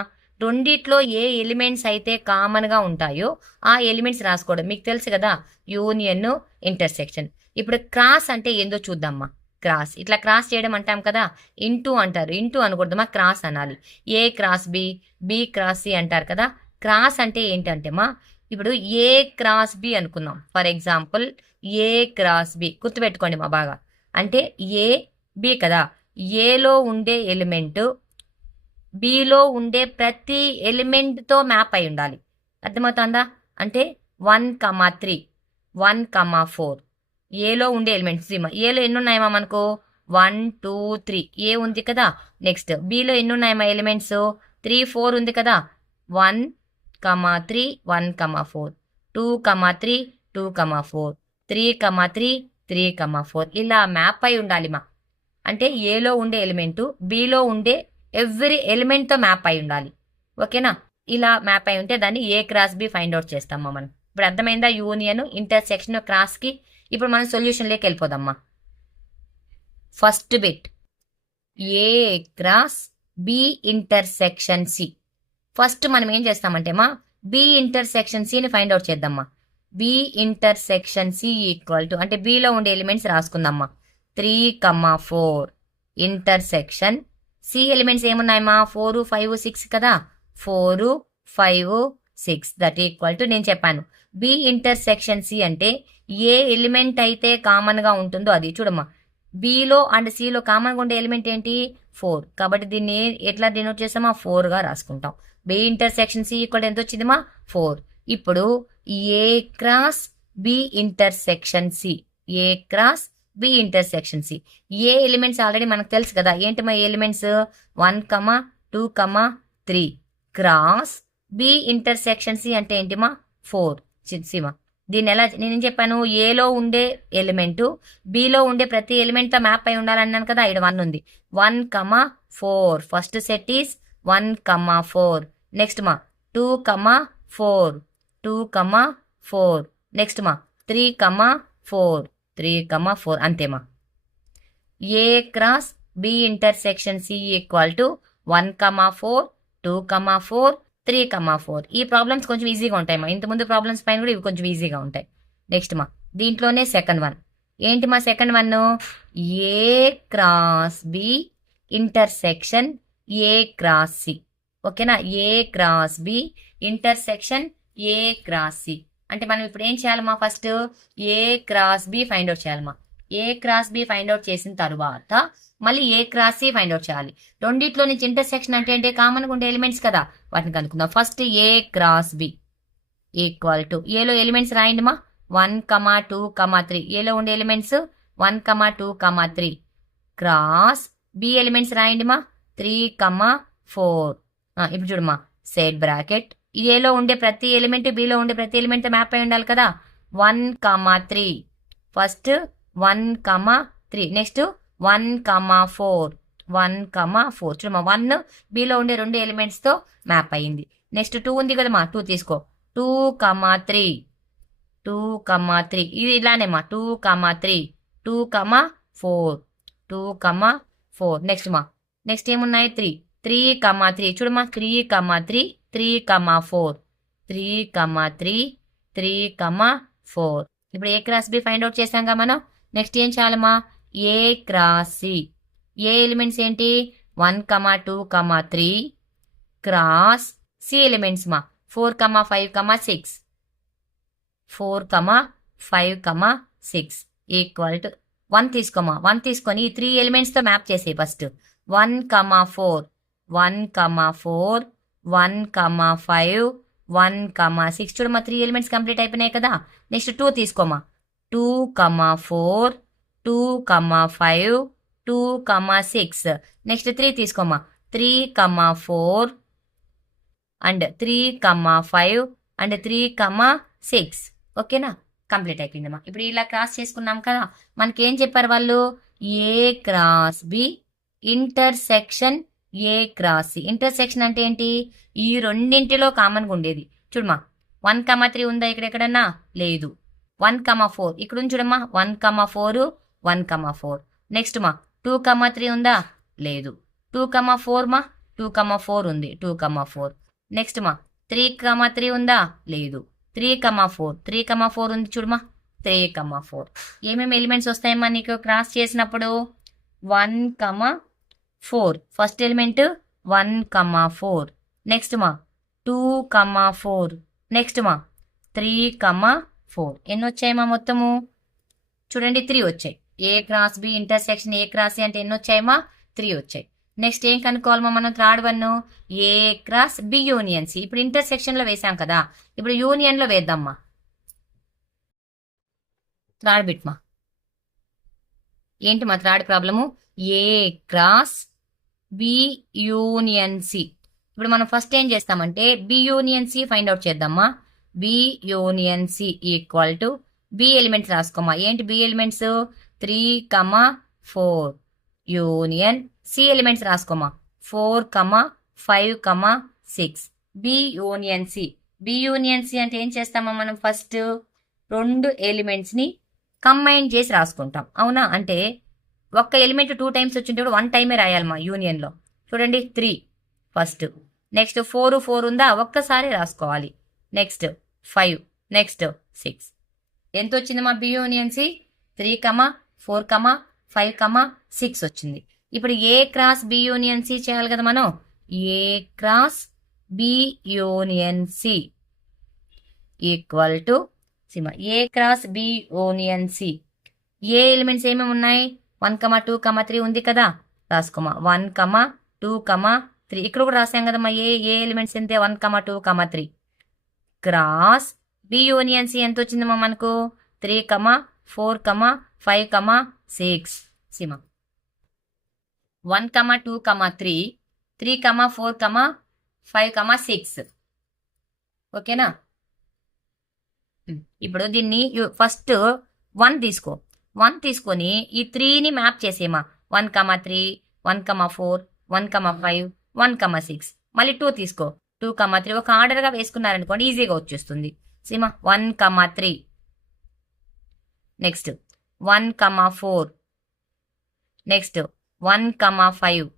రెండిట్లో ఏ ఎలిమెంట్స్ అయితే కామన్గా ఉంటాయో ఆ ఎలిమెంట్స్ రాసుకోవడం. మీకు తెలుసు కదా యూనియన్, ఇంటర్సెక్షన్. ఇప్పుడు క్రాస్ అంటే ఏందో చూద్దామ్మా. క్రాస్ ఇట్లా క్రాస్ చేయడం అంటాం కదా, ఇంటూ అంటారు. ఇంటూ అనకూడదమ్మా, క్రాస్ అనాలి. A cross B, B cross C అంటారు కదా. క్రాస్ అంటే ఏంటంటే మా, ఇప్పుడు ఏ క్రాస్ బి అనుకుందాం. For example A cross B గుర్తుపెట్టుకోండి మా బాగా. అంటే ఏ బి కదా, ఏలో ఉండే ఎలిమెంట్ బిలో ఉండే ప్రతి ఎలిమెంట్తో మ్యాప్ అయి ఉండాలి. అర్థమవుతుందా? అంటే 1,3 1,4 ఏలో ఉండే ఎలిమెంట్స్ ఏలో ఎన్ని ఉన్నాయమ్మా మనకు 1 2 3 ఏ ఉంది కదా. నెక్స్ట్ బిలో ఎన్ని ఉన్నాయమ్మా ఎలిమెంట్స్ 3 4 ఉంది కదా. 1,3 1,4 2,3 2,4 3,3 3,4 ఇలా మ్యాప్ అయి ఉండాలి మా. అంటే ఏలో ఉండే ఎలిమెంటు బిలో ఉండే ఎవ్రీ ఎలిమెంట్తో మ్యాప్ అయి ఉండాలి. ఓకేనా. ఇలా మ్యాప్ అయి ఉంటే దాన్ని A cross B find out చేస్తామా మనం. ఇప్పుడు అర్థమైందా యూనియన్ ఇంటర్సెక్షన్ క్రాస్కి. ఇప్పుడు మనం సొల్యూషన్లోకి వెళ్ళిపోదామ్మా. First bit A cross B intersection C. ఫస్ట్ మనం ఏం చేస్తామంటే మా బి ఇంటర్సెక్షన్ సిని ఫైండ్ అవుట్ చేద్దామా. B intersection C equal to అంటే బిలో ఉండే ఎలిమెంట్స్ రాసుకుందామా. 3,4 ఇంటర్సెక్షన్ సి ఎలిమెంట్స్ ఏమున్నాయమ్మా 4 5 6 కదా. 4 5 6 దట్ ఈక్వల్ టు నేను చెప్పాను బి ఇంటర్సెక్షన్ సి అంటే ఏ ఎలిమెంట్ అయితే కామన్ గా ఉంటుందో అది. చూడమ్మా బిలో అండ్ సిలో కామన్ గా ఉండే ఎలిమెంట్ ఏంటి 4. కాబట్టి దీన్ని ఎట్లా డినోట్ చేస్తామా 4 గా రాసుకుంటాం. బి ఇంటర్సెక్షన్ సి ఈక్వల్ ఎంత వచ్చిందిమా 4. ఇప్పుడు A cross B intersection C A cross B intersection C A elements already మనకు తెలుసు కదా. ఏంటి మా elements 1 2 3 cross B intersection C అంటే ఏంటిమా 4 సిమా. దీన్ని ఎలా నేనేం చెప్పాను ఏలో ఉండే ఎలిమెంటు బిలో ఉండే ప్రతి ఎలిమెంట్తో మ్యాప్ అయి ఉండాలన్నాను కదా. ఇక్కడ 1 ఉంది 1 4 ఫస్ట్ సెట్ ఈస్ 1 4. నెక్స్ట్ మా 2 4 2 4 నెక్స్ట్ మా 3 4 3 4 అంతేమా. A cross B intersection C equal to 1 4 2 4 3 4. ఈ ప్రాబ్లమ్స్ కొంచెం ఈజీగా ఉంటాయి మా. ఇంతకుముందు ప్రాబ్లమ్స్ పైన కూడా ఇవి కొంచెం ఈజీగా ఉంటాయి. నెక్స్ట్ మా దీంట్లోనే సెకండ్ వన్ ఏంటి మా second one A cross B intersection A cross C. ఓకేనా. A cross B intersection A cross C అంటే మనం ఇప్పుడు ఏం చేయాలమ్మా first A cross B find out చేయాలమ్మా. A cross B find out చేసిన తర్వాత మళ్ళీ A cross C find out చేయాలి. రెండిట్లో నుంచి ఇంటర్సెక్షన్ అంటే ఏంటి కామన్గా ఉండే ఎలిమెంట్స్ కదా వాటిని కనుక్కుందాం. First A cross B equal to ఏలో ఎలిమెంట్స్ రాయండి మా 1 2 3 ఏలో ఉండే ఎలిమెంట్స్ 1 2 3 క్రాస్ బి ఎలిమెంట్స్ రాయండి మా 3 4. ఇప్పుడు చూడమ్మా సెట్ బ్రాకెట్ ఏలో ఉండే ప్రతి ఎలిమెంట్ బిలో ఉండే ప్రతి ఎలిమెంట్ మ్యాప్ అయి ఉండాలి కదా. 1 3 ఫస్ట్ 1 3 నెక్స్ట్ 1 4 1 4 చూడమ్మా 1 బిలో ఉండే రెండు ఎలిమెంట్స్ తో మ్యాప్ అయ్యింది. నెక్స్ట్ 2 ఉంది కదమ్మా 2 తీసుకో 2 3 2 3 ఇది ఇలానేమా 2 3 2 4 2 4 నెక్స్ట్ మా నెక్స్ట్ ఏమున్నాయి 3 3 చూడమ్మా 3 3 3 4 3 3 3 4. ఇప్పుడు A cross B find out చేసాంగా మనం. నెక్స్ట్ ఏం చేయాలమ్మా A cross C A elements ఏంటి 1 2 3 క్రాస్ సి ఎలిమెంట్స్ మా 4 5 6 4 5 6 ఈక్వల్ టు 1 తీసుకోమా 1 తీసుకొని ఈ 3 ఎలిమెంట్స్ తో మ్యాప్ చేసే ఫస్ట్ 1 4 1 4 1 5 1 6 చూడమ్మా 3 ఎలిమెంట్స్ కంప్లీట్ అయిపోయినాయి కదా. Next 2 తీసుకోమా 2 4 2 5 2 6 next 3 తీసుకోమా 3 4 and 3 5 and 3 6. ఓకేనా కంప్లీట్ అయిపోయిందమ్మా. ఇప్పుడు ఇలా క్రాస్ చేసుకున్నాం కదా. మనకేం చెప్పారు వాళ్ళు A cross B intersection A cross C. Intersection అంటే ఏంటి ఈ రెండింటిలో కామన్గా ఉండేది. చూడమ్మా 1 3 ఉందా ఇక్కడ ఎక్కడన్నా లేదు. 1 4 ఇక్కడ ఉంది చూడమ్మా 1 4 1 4. నెక్స్ట్ మా 2 3 ఉందా లేదు. 2 4 మా 2 4 ఉంది 2 4. నెక్స్ట్ మా 3 3 ఉందా లేదు. 3 4 3 4 ఉంది చూడమ్మా 3 4. ఏమేమి ఎలిమెంట్స్ వస్తాయమ్మా నీకు క్రాస్ చేసినప్పుడు 1 4 ఫస్ట్ ఎలిమెంట్ 1 4 నెక్స్ట్ మా 2 4 నెక్స్ట్ మా 3 4. ఎన్ని వచ్చాయమ్మా మొత్తము చూడండి 3 వచ్చాయి. A cross B intersection A cross C అంటే ఎన్ని వచ్చాయమ్మా 3 వచ్చాయి. నెక్స్ట్ ఏం కనుక్కోవాలమ్మా మనం third one A cross B union C. ఇప్పుడు ఇంటర్సెక్షన్ లో వేసాం కదా ఇప్పుడు యూనియన్ లో వేద్దామ్మా. థర్డ్ బిట్ మా ఏంటి మా third problem A cross B union C. ఇప్పుడు మనం ఫస్ట్ ఏం చేస్తామంటే B union C find out చేద్దామా. B union C equal to B elements రాసుకోమా. ఏంటి B elements 3, 4 union C elements రాసుకోమా 4, 5, 6. B union C. B union C అంటే ఏం చేస్తామా మనం ఫస్ట్ 2 ఎలిమెంట్స్ ని కంబైన్ చేసి రాసుకుంటాం. అవునా, అంటే ఒక్క ఎలిమెంట్ 2 టైమ్స్ వచ్చింటే 1 టైమే రాయాలమ్మా యూనియన్ లో. చూడండి 3 ఫస్ట్, నెక్స్ట్ 4 ఉందా ఒక్కసారి రాసుకోవాలి, నెక్స్ట్ 5, నెక్స్ట్ 6. ఎంత వచ్చింది మా బి యూనియన్ సి 3, 4, 5, 6 వచ్చింది. ఇప్పుడు A cross B union C చేయాలి కదా మనం. A cross B union C equal to సిమా A cross B union C. A elements ఏమేమి ఉన్నాయి 1, 2, 3 ఉంది కదా, రాసుకోమా 1, 2, 3. ఇక్కడ కూడా రాసాం కదమ్మా ఏ ఎలిమెంట్స్ ఎంతే 1, 2, 3. క్రాస్ బి యూనియన్ సి ఎంత వచ్చిందమ్మా మనకు 3, 4, 5, 6. సిమా 1, 2, 3, 3, 4, 5, 6. ఓకేనా. ఇప్పుడు దీన్ని ఫస్ట్ 1 తీసుకో. 1 తీసుకొని ఈ 3ని మ్యాప్ చేసేమా 1, 3, 1, 4, 1, 5, 1, 6. మళ్ళీ 2 తీసుకో 2, 3 ఒక ఆర్డర్గా వేసుకున్నారనుకోండి ఈజీగా వచ్చేస్తుంది. Seema 1, 3, next 1, 4, next 1, 5,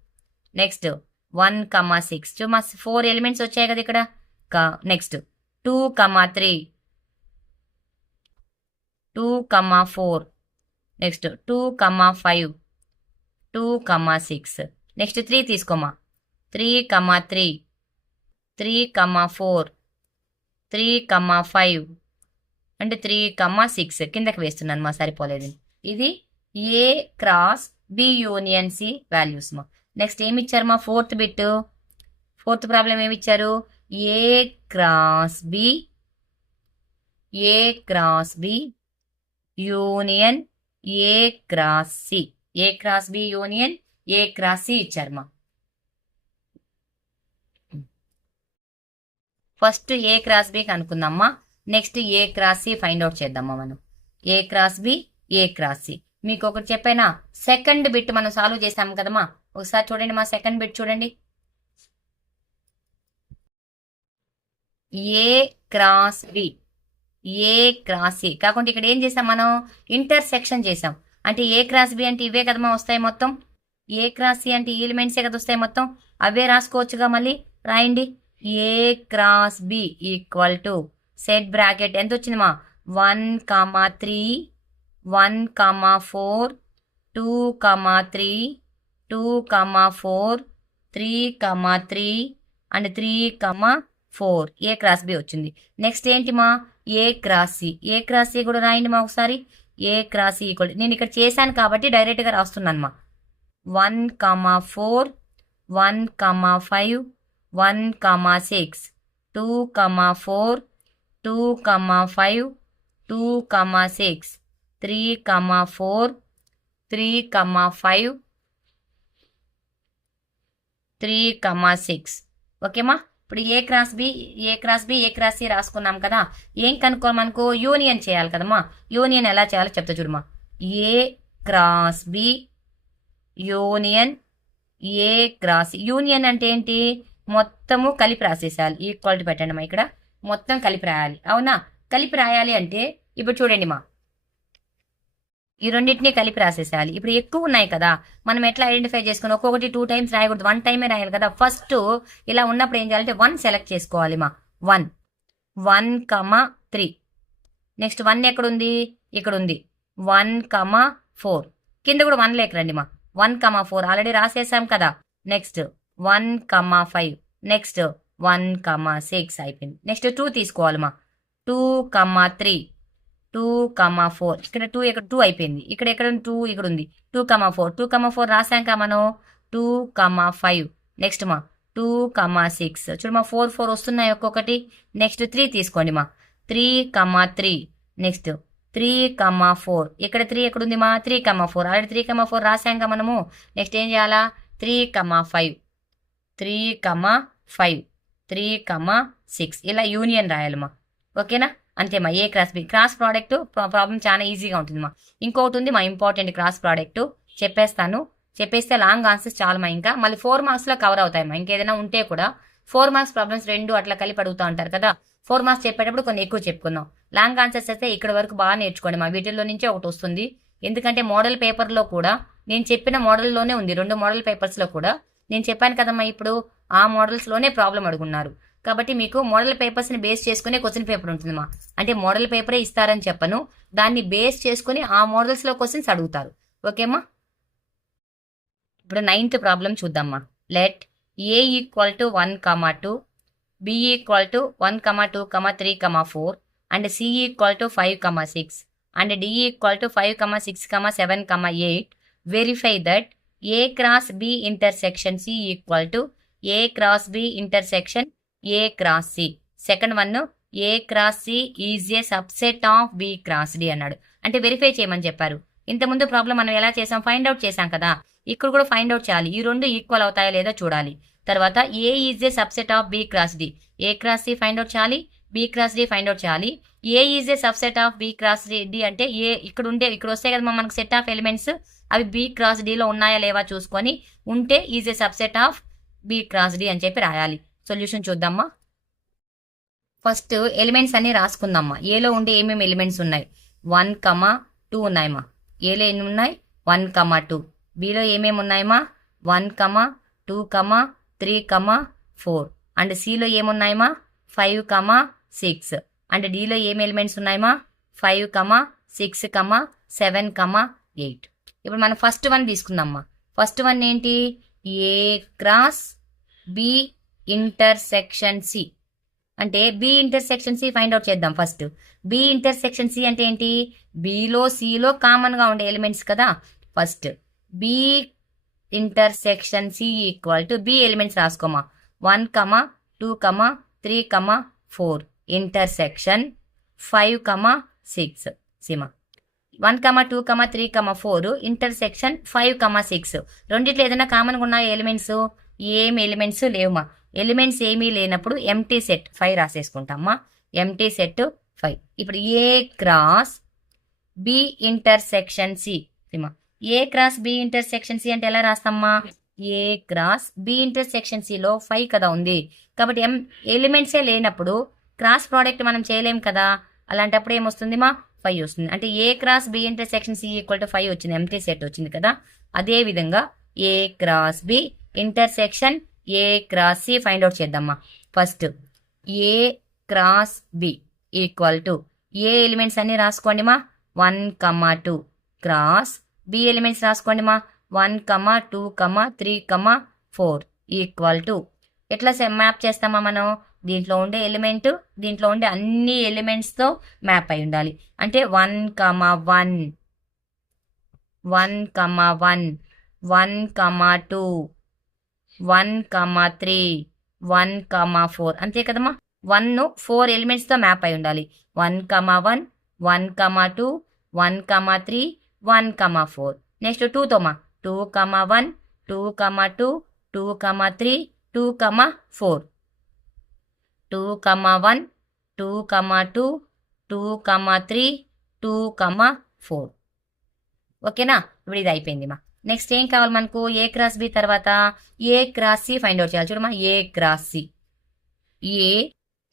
next 1, 6. చూమా 4 elements వచ్చాయి కదా ఇక్కడ. Next 2, 3, 2, 4, next 2, 5, 2, 6. నెక్స్ట్ 3 తీసుకోమా 3, 3, 3, 4, 3, 5 అంటే 3, 6 కిందకి వేస్తున్నాను మా, సరిపోలేదు. ఇది A cross B union C values మా. నెక్స్ట్ ఏమి ఇచ్చారు మా ఫోర్త్ బిట్, ఫోర్త్ ప్రాబ్లం ఏమి ఇచ్చారు A cross B union A cross C. A cross B union A cross C ఇచ్చారు మా. ఫస్ట్ ఏ క్రాస్ బి కనుక్కుందామా, next A cross C find out చేద్దామా మనం. A cross B A cross C. మీకు ఒకటి చెప్పైనా సెకండ్ బిట్ మనం solve చేసాం కదమ్మా, ఒకసారి చూడండి మా సెకండ్ బిట్ చూడండి. ఏ cross B A cross C కాకుండా ఇక్కడ ఏం చేసాం మనం ఇంటర్సెక్షన్ చేసాం. అంటే ఏ క్రాస్ బి అంటే ఇవే కదమ్మా వస్తాయి మొత్తం. ఏ క్రాస్ సి అంటే ఈ ఎలిమెంట్సే కదా వస్తాయి మొత్తం, అవే రాసుకోవచ్చుగా. మళ్ళీ రాయండి A cross B equal to set bracket ఎంత వచ్చింది మా 1, 3, 1, 4, 2, 3, 2, 4, 3, 3 అండ్ 3, 4 ఏ క్రాస్ బి వచ్చింది. నెక్స్ట్ ఏంటి మా ఏ cross C. A cross C కూడా రాయండి మా ఒకసారి. ఏ క్రాస్ సి ఈక్వల్ నేను ఇక్కడ చేశాను కాబట్టి డైరెక్ట్గా రాస్తున్నాను మా 1, 4, 1, 5, 1, 6, 2, 4, 2, 5, 2, 6, 3, 4, 3, 5, 3, 6. ఓకేమా. ఇప్పుడు A cross B A cross B A cross C రాసుకున్నాం కదా. ఏం కనుక్కోవాలి మనకు యూనియన్ చేయాలి కదమ్మా. యూనియన్ ఎలా చేయాలో చెప్తా చూడమా. A cross B union A cross. Union అంటే ఏంటి మొత్తము కలిపి రాసేసేయాలి. ఈక్వాలిటీ పెట్టండి మా, ఇక్కడ మొత్తం కలిపి రాయాలి. అవునా, కలిపి రాయాలి అంటే ఇప్పుడు చూడండి మా ఈ రెండింటినీ కలిపి రాసేసేయాలి. ఇప్పుడు ఎక్కువ ఉన్నాయి కదా, మనం ఎట్లా ఐడెంటిఫై చేసుకుని ఒక్కొక్కటి 2 టైమ్స్ రాయకూడదు, 1 టైమే రాయాలి కదా. ఫస్ట్ ఇలా ఉన్నప్పుడు ఏం చేయాలంటే 1 సెలెక్ట్ చేసుకోవాలి మా. 1, 3. నెక్స్ట్ 1 ఎక్కడుంది ఇక్కడ ఉంది. 1, 4 కింద కూడా 1 లేకరండి మా. 1, 4 ఆల్రెడీ రాసేసాం కదా. నెక్స్ట్ 1, 5 నెక్స్ట్ 1, 6 అయిపోయింది. నెక్స్ట్ 2 తీసుకోవాలి మా. 2, 3, 2, 4 ఇక్కడ 2 ఇక్కడ 2 అయిపోయింది. ఇక్కడ ఎక్కడ 2 ఇక్కడ ఉంది. 2, 4 2, 4 రాసాక మనం 2, 5 నెక్స్ట్ మా 2, 6 చూడు మా 4, 4 వస్తున్నాయి ఒక్కొక్కటి. నెక్స్ట్ 3 తీసుకోండి మా. 3, 3 నెక్స్ట్ 3,4 ఇక్కడ 3 ఎక్కడుంది మా 3,4 ఆల్రెడీ 3,4 రాసాంగా మనము. నెక్స్ట్ ఏం చేయాలా 3,5 3,5 3,6 ఇలా యూనియన్ రాయాలమ్మా. ఓకేనా, అంతేమా. A cross B cross product problem చాలా ఈజీగా ఉంటుందిమా. ఇంకొకటి ఉంది మా ఇంపార్టెంట్ క్రాస్ ప్రోడక్ట్ చెప్పేస్తాను. చెప్పేస్తే లాంగ్ ఆన్సర్స్ చాలమా. ఇంకా మళ్ళీ 4 మార్క్స్లో కవర్ అవుతాయమ్మా. ఇంకేదైనా ఉంటే కూడా 4 మార్క్స్ ప్రాబ్లమ్స్ 2 అట్లా కలిపి అడుగుతూ ఉంటారు కదా. 4 మార్క్స్ చెప్పేటప్పుడు కొన్ని ఎక్కువ చెప్పుకుందాం. లాంగ్ ఆన్సర్స్ అయితే ఇక్కడ వరకు బాగా నేర్చుకోండి మా. వీటిల్లో నుంచే ఒకటి వస్తుంది. ఎందుకంటే మోడల్ పేపర్లో కూడా నేను చెప్పిన మోడల్లోనే ఉంది. 2 మోడల్ పేపర్స్లో కూడా నేను చెప్పాను కదమ్మా. ఇప్పుడు ఆ మోడల్స్లోనే ప్రాబ్లం అడుగున్నారు. కాబట్టి మీకు మోడల్ పేపర్స్ని బేస్ చేసుకునే క్వశ్చన్ పేపర్ ఉంటుందమ్మా. అంటే మోడల్ పేపరే ఇస్తారని చెప్పను, దాన్ని బేస్ చేసుకుని ఆ మోడల్స్లో క్వశ్చన్స్ అడుగుతారు. ఓకేమ్మా. ఇప్పుడు 9th ప్రాబ్లం చూద్దామా. Let A equal to 1,2, B equal to 1,2, 3, 4 and C equal to 5,6 and D equal to 5, 6, 7, 8. Verify that A cross B intersection C equal to A cross B intersection A cross C. Second one A cross C is a subset of B cross D అన్నాడు. అంటే verify చేయమని చెప్పారు. ఇంతకుముందు problem మనం ఎలా చేసాం, find out చేసాం కదా. ఇక్కడ కూడా ఫైండ్ అవుట్ చేయాలి. ఈ 2 ఈక్వల్ అవుతాయా లేదా చూడాలి. తర్వాత A is a subset of B cross D. A cross C find out చేయాలి, B cross D find out చేయాలి. A is a subset of B cross D అంటే ఏ ఇక్కడ వస్తాయి కదా మనకు సెట్ ఆఫ్ ఎలిమెంట్స్, అవి బి క్రాస్ డిలో ఉన్నాయా లేవా చూసుకొని ఉంటే is a subset of B cross D అని చెప్పి రాయాలి. సొల్యూషన్ చూద్దామా. ఫస్ట్ ఎలిమెంట్స్ అన్ని రాసుకుందామా. ఏలో ఉండే ఏమేమి ఎలిమెంట్స్ ఉన్నాయి 1,2 ఉన్నాయమ్మా. ఏలో ఎన్ని ఉన్నాయి 1,2. బిలో ఏమేమి ఉన్నాయమ్మా 1,2, 3, 4 అండ్ సిలో ఏమున్నాయమ్మా 5, 6 అండ్ డిలో ఏమి ఎలిమెంట్స్ ఉన్నాయమ్మా 5, 6, 7, 8. ఇప్పుడు మనం ఫస్ట్ వన్ తీసుకుందామా. ఫస్ట్ వన్ ఏంటి A cross B intersection C. అంటే B intersection C find out చేద్దాం. ఫస్ట్ బి ఇంటర్సెక్షన్ సి అంటే ఏంటి, బిలో సిలో కామన్ గా ఉండే ఎలిమెంట్స్ కదా. First B intersection C equal to B elements రాసుకోమా 1, 2, 3, 4 ఇంటర్సెక్షన్ 5, 6 సిమా. 1, 2, 3, 4 ఇంటర్సెక్షన్ 5, 6. రెండిట్లో ఏదైనా కామన్గా ఉన్న ఎలిమెంట్స్ ఏం ఎలిమెంట్స్ లేవుమా. ఎలిమెంట్స్ ఏమీ లేనప్పుడు ఎంటీ సెట్ 5 రాసేసుకుంటామా. Empty set 5. ఇప్పుడు A cross B intersection C సిమా. A cross B intersection C అంటే ఎలా రాస్తామా. ఏ క్రాస్ బి ఇంటర్సెక్షన్ సిలో 5 కదా ఉంది. కాబట్టి ఎలిమెంట్సే లేనప్పుడు క్రాస్ ప్రోడక్ట్ మనం చేయలేం కదా. అలాంటప్పుడు ఏమొస్తుంది మా 5 వస్తుంది. అంటే A cross B intersection C equal to 5 వచ్చింది. ఎంటీ సెట్ వచ్చింది కదా. అదే విధంగా A cross B intersection A cross C find out చేద్దామా. First A cross B equal to A elements అన్ని రాసుకోండి మా 1, 2 క్రాస్ బి ఎలిమెంట్స్ రాసుకోండి మా 1, 2, 3, 4 ఈక్వల్ టు ఎట్లా మ్యాప్ చేస్తామా మనం. దీంట్లో ఉండే ఎలిమెంట్ దీంట్లో ఉండే అన్ని ఎలిమెంట్స్తో మ్యాప్ అయి ఉండాలి. అంటే 1, 1 1, 1 1, 2 1, 3 1, 4 అంతే కదమ్మా. 1 4 ఎలిమెంట్స్తో మ్యాప్ అయి ఉండాలి. 1, 1 1, 2 1, 3 1, 4. నెక్స్ట్ 2తోమా 2, 1 2, 2 2, 3 2, 4 2, 1 2, 2 2, 3 2, 4. ఓకేనా. ఇప్పుడు ఇది అయిపోయింది మా. నెక్స్ట్ ఏం కావాలి మనకు ఏ క్రాస్ బి తర్వాత A cross C find out చేయాలి. చూడమ్మా A cross C. A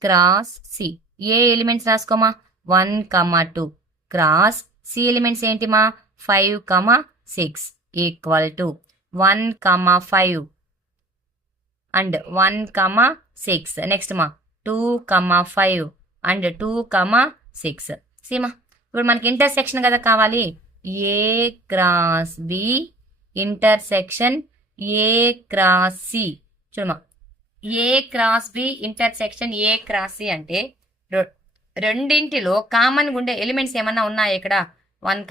cross C A elements రాసుకోమా 1, 2 క్రాస్ సి ఎలిమెంట్స్ ఏంటిమా 5, 6 ఈక్వల్ టు 1, 5 అండ్ 1, 6. నెక్స్ట్ మా 2, 5 అండ్ 2, 6 సీమా. ఇప్పుడు మనకి ఇంటర్సెక్షన్ కదా కావాలి. A cross B intersection A cross C. చూడమా A cross B intersection A cross C అంటే రెండింటిలో కామన్గా ఉండే ఎలిమెంట్స్ ఏమన్నా ఉన్నాయి ఇక్కడ 1,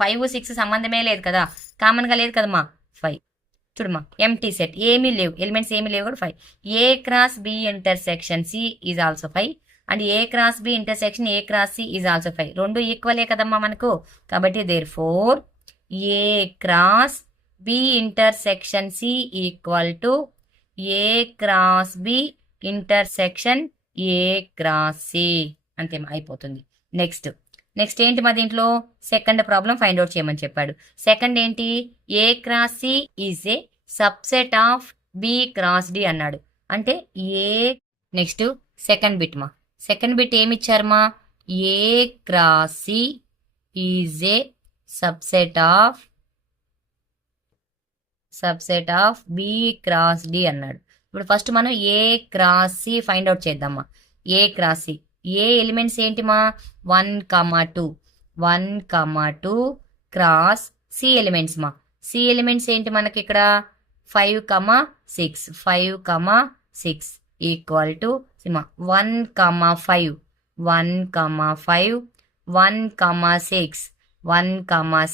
5, 6 సంబంధమే లేదు కదా. కామన్గా లేదు కదమ్మా 5. చూడమ్మా ఎంటీ సెట్ ఏమీ లేవు ఎలిమెంట్స్ ఏమీ లేవు కూడా 5. A cross B intersection C is also 5 and A cross B intersection A cross C is also 5. రెండు ఈక్వలే కదమ్మా మనకు. కాబట్టి therefore A cross B intersection C equal to A cross B intersection A cross C. అంతే అయిపోతుంది. Next ఏంటి మా దీంట్లో సెకండ్ ప్రాబ్లం ఫైండ్ అవుట్ చేయమని చెప్పాడు. సెకండ్ ఏంటి, A cross C is a subset of B cross D అన్నాడు. అంటే ఏ నెక్స్ట్ సెకండ్ బిట్ మా. సెకండ్ బిట్ ఏమి ఇచ్చారమ్మా, A cross C is a subset of B cross D అన్నాడు. ఇప్పుడు ఫస్ట్ మనం A cross C find out చేద్దామా. A cross C A elements ఏంటి మా 1, 2 క్రాస్ సి ఎలిమెంట్స్ మా. సి ఎలిమెంట్స్ ఏంటి మనకి ఇక్కడ 5, 6 ఈక్వల్ టు 1, 5 1,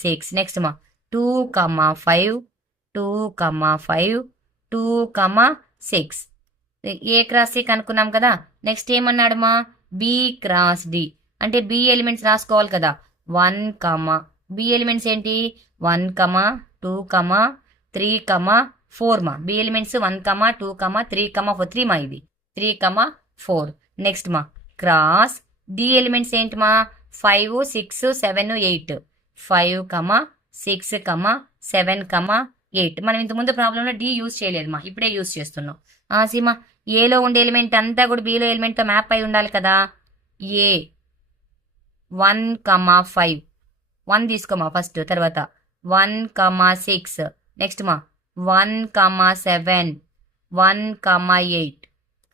6 నెక్స్ట్ మా 2, 5 2, 6 ఏ క్రాస్ సి కనుక్కున్నాం కదా. నెక్స్ట్ ఏమన్నాడు మా, బి క్రాస్ డి అంటే బి ఎలిమెంట్స్ రాసుకోవాలి కదా. 1, బి ఎలిమెంట్స్ ఏంటి 1, 2, 3, 4 మా. బి ఎలిమెంట్స్ 1, 2, 3, 4 3 మా. ఇది 3, 4. నెక్స్ట్ మా క్రాస్ డి ఎలిమెంట్స్ ఏంటి మా 5, 6, 7, 8 5, 6, 7, 8. మనం ఇంతకుముందు ప్రాబ్లంలో డి యూజ్ చేయలేదు మా, ఇప్పుడే యూజ్ చేస్తున్నాం. సీమా ఏలో ఉండే ఎలిమెంట్ అంతా కూడా బిలో ఎలిమెంట్తో మ్యాప్ అయి ఉండాలి కదా. ఏ 1, 5 1 తీసుకోమా ఫస్ట్, తర్వాత 1, 6 నెక్స్ట్ మా 1, 7 1, 8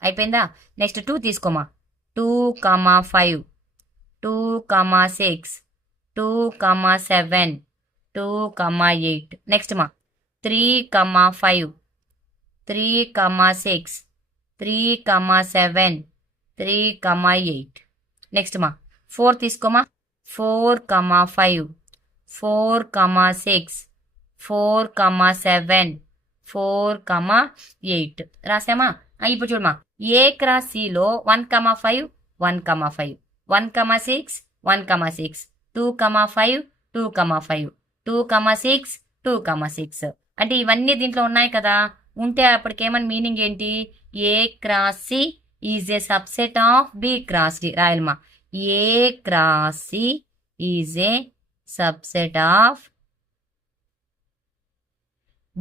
అయిపోయిందా. నెక్స్ట్ 2 తీసుకోమా 2, 5 2, 6 2, 7 2, 8 నెక్స్ట్ మా 3, 5 3, 6 3, 7 3, 8 నెక్స్ట్ మా 4 తీసుకోమా 4, 5 4, 6 4, 7 4, 8 రాసామా. ఇప్పుడు చూడమా ఏ క్రాస్ సిలో 1, 5 1, 5 1, 6 1, 6 2, 5 2, 5 2, 6 2, 6 అంటే ఇవన్నీ దీంట్లో ఉన్నాయి కదా. ఉంటే అప్పటికేమని మీనింగ్ ఏంటి, A cross C is a subset of B cross D రాయల్మా. A cross C is a subset of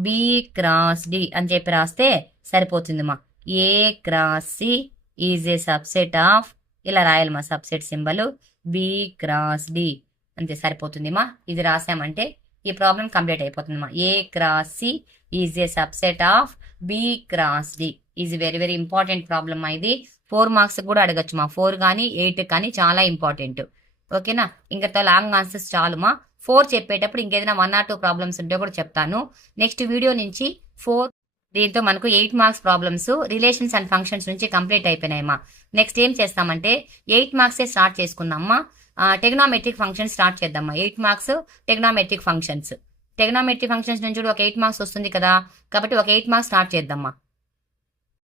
B cross D అని చెప్పి రాస్తే సరిపోతుందిమా. A cross C is a subset of ఇలా రాయాలమ్మా, subset symbol B cross D అంతే సరిపోతుందిమా. ఇది రాసామంటే ఈ ప్రాబ్లం కంప్లీట్ అయిపోతుందిమా. A cross C is a subset of B cross D is very very important problem. ఇది 4 మార్క్స్ కూడా అడగచ్చు మా, 4 కానీ 8 కానీ చాలా ఇంపార్టెంట్. ఓకేనా, ఇంకా లాంగ్ ఆన్సర్స్ చాలుమా. 4 చెప్పేటప్పుడు ఇంకేదైనా 1 or 2 ప్రాబ్లమ్స్ ఉంటే కూడా చెప్తాను. నెక్స్ట్ వీడియో నుంచి 4 దీంతో మనకు 8 marks problems relations and functions నుంచి కంప్లీట్ అయిపోయినాయమ్మా. నెక్స్ట్ ఏం చేస్తామంటే 8 మార్క్సే స్టార్ట్ చేసుకుందామా. టెగ్నామెట్రిక్ ఫంక్షన్స్ స్టార్ట్ చేద్దామా. 8 మార్క్స్ టెగ్నామెట్రిక్ ఫంక్షన్స్ నుంచి కూడా ఒక 8 మార్క్స్ వస్తుంది కదా, కాబట్టి ఒక 8 మార్క్స్ స్టార్ట్ చేద్దామా.